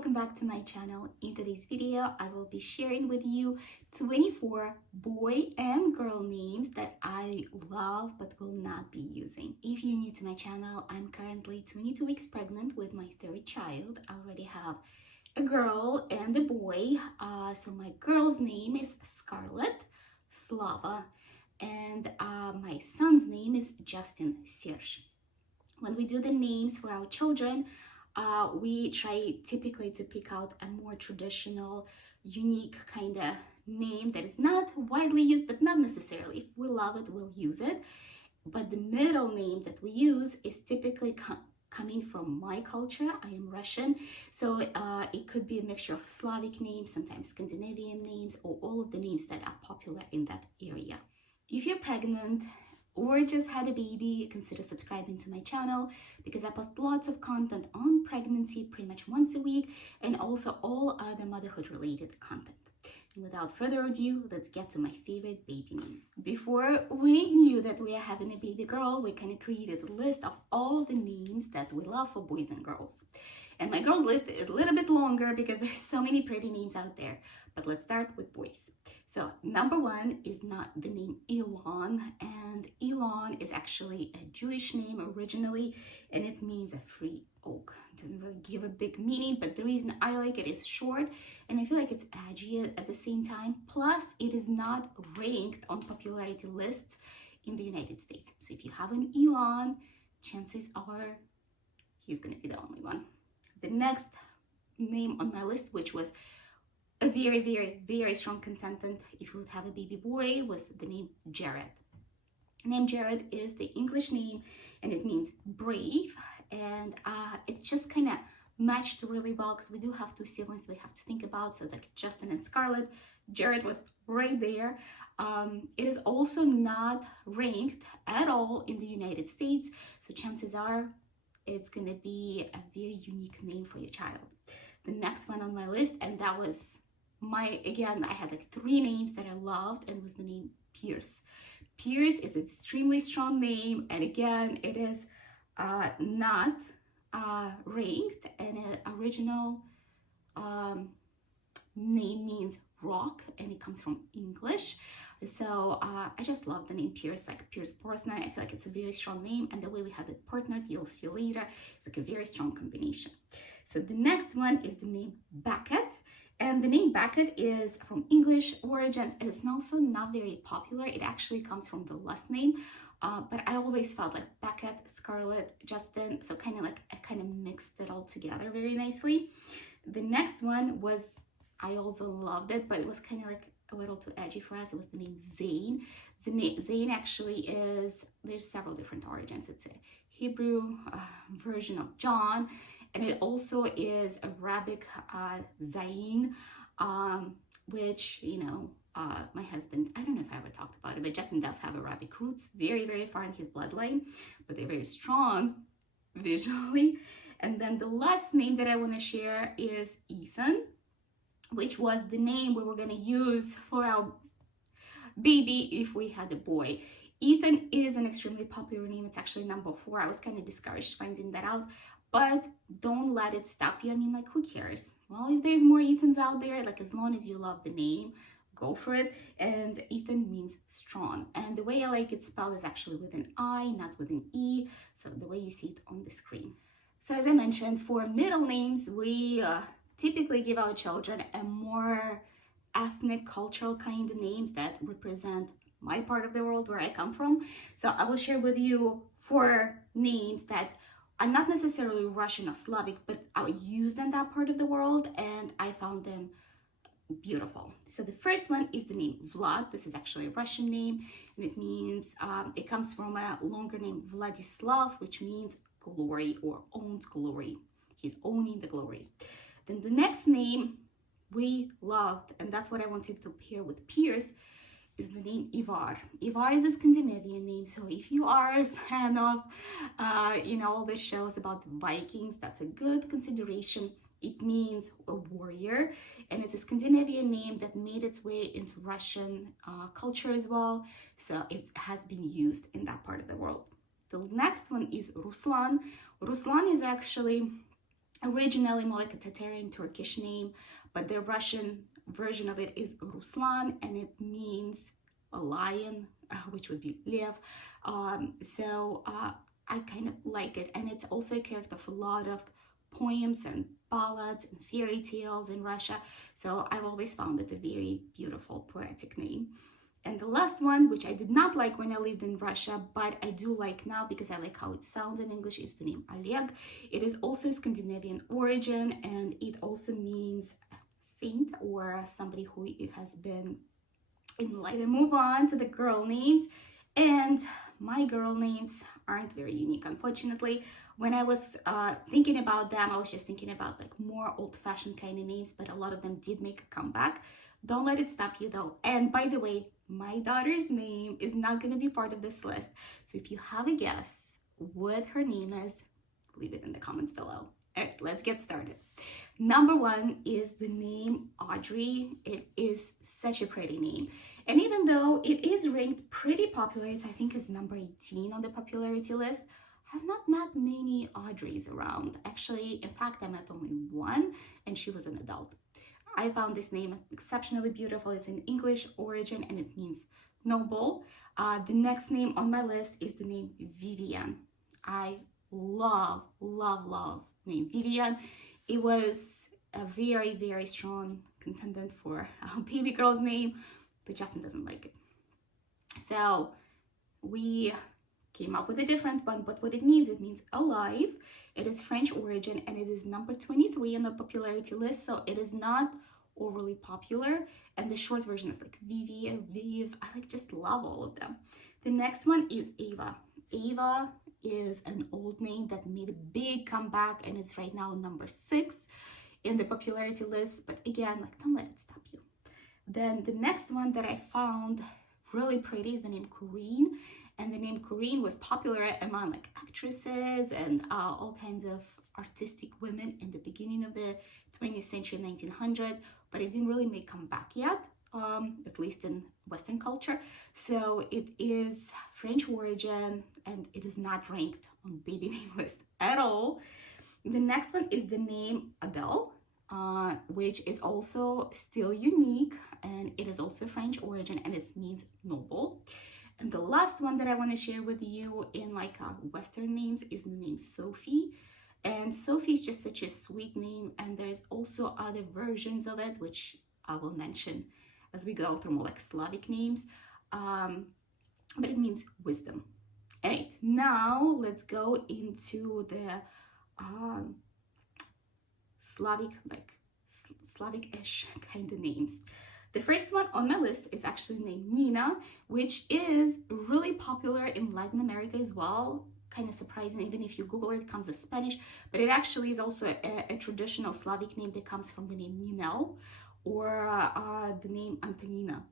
welcome back to my channel. In today's video, I will be sharing with you 24 boy and girl names that I love but will not be using. If you're new to my channel, I'm currently 22 weeks pregnant with my third child. I already have a girl and a boy. So my girl's name is Scarlett, Slava, and my son's name is Justin, Serge. When we do the names for our children, we try typically to pick out a more traditional, unique kind of name that is not widely used, but not necessarily. If we love it, we'll use it. But the middle name that we use is typically coming from my culture. I am Russian, so it could be a mixture of Slavic names, sometimes Scandinavian names, or all of the names that are popular in that area. If you're pregnant or just had a baby, consider subscribing to my channel because I post lots of content on pregnancy pretty much once a week, and also all other motherhood related content. And without further ado, let's get to my favorite baby names. Before we knew that we are having a baby girl, we kind of created a list of all the names that we love for boys and girls. And my girls list is a little bit longer because there's so many pretty names out there. But let's start with boys. So number one is not the name Elon, and Elon is actually a Jewish name originally, and it means a free oak. It doesn't really give a big meaning, but the reason I like it is short, and I feel like it's edgy at the same time. Plus, it is not ranked on popularity lists in the United States. So if you have an Elon, chances are he's gonna be the only one. The next name on my list, which was a very, very, very strong contender if you would have a baby boy, was the name Jared. The name Jared is the English name, and it means brave, and it just kind of matched really well because we do have two siblings we have to think about, so like Justin and Scarlett, Jared was right there. It is also not ranked at all in the United States, so chances are it's gonna be a very unique name for your child. The next one on my list, and that was again, I had like three names that I loved, and was the name Pierce. Pierce is an extremely strong name, and again, it is not ranked, and an original name means rock, and it comes from English. So I just love the name Pierce, like Pierce Brosnan. I feel like it's a very strong name, and the way we have it partnered, you'll see later, it's like a very strong combination. So the next one is the name Beckett. And the name Beckett is from English origins, and it's also not very popular. It actually comes from the last name, but I always felt like Beckett, Scarlett, Justin, so kind of like I kind of mixed it all together very nicely. The next one was, I also loved it, but it was kind of like a little too edgy for us. It was the name Zayn. Zayn actually is, there's several different origins. It's a Hebrew version of John, and it also is Arabic Zayn, which, you know, my husband, I don't know if I ever talked about it, but Justin does have Arabic roots, very, very far in his bloodline, but they're very strong visually. And then the last name that I want to share is Ethan, which was the name we were going to use for our baby if we had a boy. Ethan is an extremely popular name. It's actually number 4. I was kind of discouraged finding that out, but don't let it stop you. I mean, like, who cares? Well, if there's more Ethans out there, like, as long as you love the name, go for it. And Ethan means strong, and the way I like it spelled is actually with an I, not with an E, so the way you see it on the screen. So as I mentioned, for middle names, we typically give our children a more ethnic, cultural kind of names that represent my part of the world where I come from. So I will share with you 4 names that are not necessarily Russian or Slavic, but are used in that part of the world, and I found them beautiful. So the first one is the name Vlad. This is actually a Russian name, and it means, it comes from a longer name Vladislav, which means glory or owns glory. He's owning the glory. Then the next name we loved, and that's what I wanted to pair with Pierce, is the name Ivar. Ivar is a Scandinavian name, so if you are a fan of, you know, all the shows about the Vikings, that's a good consideration. It means a warrior, and it's a Scandinavian name that made its way into Russian culture as well, so it has been used in that part of the world. The next one is Ruslan. Ruslan is actually originally more like a Tatarian Turkish name, but the Russian version of it is Ruslan, and it means a lion, which would be Lev. I kind of like it, and it's also a character of a lot of poems and ballads and fairy tales in Russia. So I've always found it a very beautiful, poetic name. And the last one, which I did not like when I lived in Russia, but I do like now because I like how it sounds in English, is the name Oleg. It is also Scandinavian origin, and it also means saint or somebody who has been enlightened. Move on to the girl names. And my girl names aren't very unique, unfortunately. When I was thinking about them, I was just thinking about like more old-fashioned kind of names, but a lot of them did make a comeback. Don't let it stop you though. And by the way, my daughter's name is not going to be part of this list. So if you have a guess what her name is, leave it in the comments below. All right, let's get started. Number one is the name Audrey. It is such a pretty name. And even though it is ranked pretty popular, I think it's number 18 on the popularity list, I've not met many Audreys around. Actually, in fact, I met only one, and she was an adult. I found this name exceptionally beautiful. It's an English origin, and it means noble. The next name on my list is the name Vivian. I love name Vivian. It was a very, very strong contender for a baby girl's name, but Justin doesn't like it. So we came up with a different one, but what it means alive. It is French origin, and it is number 23 on the popularity list, so it is not overly popular, and the short version is like Vivi, Viv. I just love all of them. The next one is Ava. Ava is an old name that made a big comeback, and it's right now number 6 in the popularity list, but again, don't let it stop you. Then the next one that I found really pretty is the name Corinne, and the name Corinne was popular among actresses and all kinds of artistic women in the beginning of the 20th century, 1900, but it didn't really make a comeback yet, at least in Western culture. So it is French origin, and it is not ranked on baby name list at all. The next one is the name Adele, which is also still unique, and it is also French origin, and it means noble. And the last one that I want to share with you in Western names is the name Sophie. And Sophie is just such a sweet name, and there's also other versions of it, which I will mention as we go through more Slavic names. But it means wisdom. All right, now let's go into the Slavic-ish kind of names. The first one on my list is actually named Nina, which is really popular in Latin America as well. Kind of surprising, even if you Google it, it comes as Spanish, but it actually is also a traditional Slavic name that comes from the name Ninel or the name Antonina.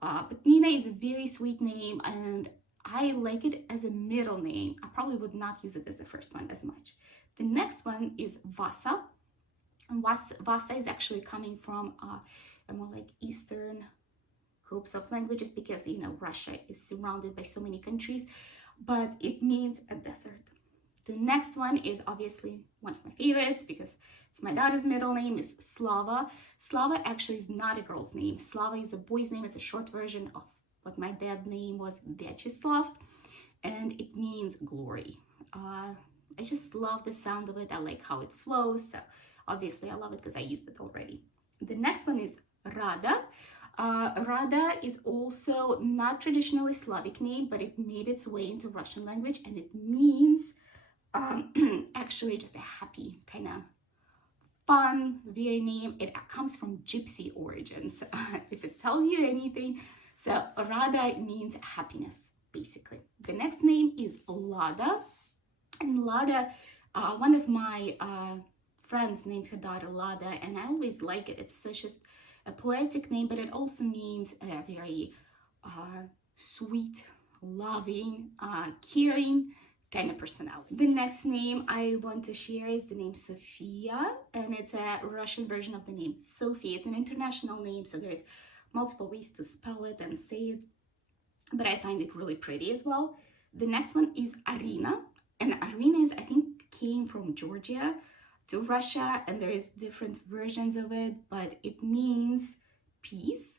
But Nina is a very sweet name, and I like it as a middle name. I probably would not use it as the first one as much. The next one is Vasa. And Vasa is actually coming from a more Eastern groups of languages, because Russia is surrounded by so many countries, but it means a desert. The next one is obviously one of my favorites because it's my daughter's middle name, is Slava. Slava actually is not a girl's name. Slava is a boy's name. It's a short version of what my dad's name was, Vyacheslav, and it means glory. I just love the sound of it. I like how it flows, so obviously I love it because I used it already. The next one is Rada. Rada is also not traditionally Slavic name, but it made its way into Russian language, and it means actually just a happy, kind of fun, very name. It comes from gypsy origins, if it tells you anything. So Rada means happiness, basically. The next name is Lada, and Lada, one of my friends named her daughter Lada, and I always like it. It's such a poetic name, but it also means a very sweet, loving, caring kind of personality. The next name I want to share is the name Sofia, and it's a Russian version of the name Sophie. It's an international name, so there's multiple ways to spell it and say it, but I find it really pretty as well. The next one is Arina, and Arina is, I think, came from Georgia. to Russia, and there is different versions of it, but it means peace.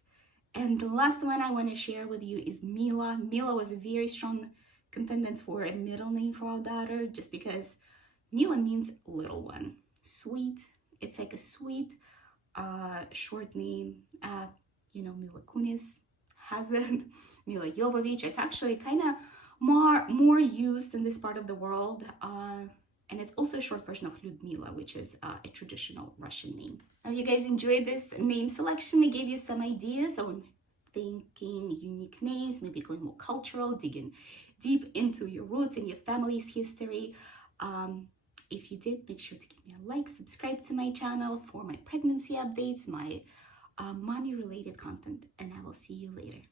And the last one I want to share with you is Mila. Mila was a very strong contender for a middle name for our daughter, just because Mila means little one, sweet. It's like a sweet short name. Mila Kunis has it, Mila Jovovich. It's actually kind of more used in this part of the world. And it's also a short version of Lyudmila, which is a traditional Russian name. If you guys enjoyed this name selection, I gave you some ideas on thinking unique names, maybe going more cultural, digging deep into your roots and your family's history. If you did, make sure to give me a like, subscribe to my channel for my pregnancy updates, my mommy related content, and I will see you later.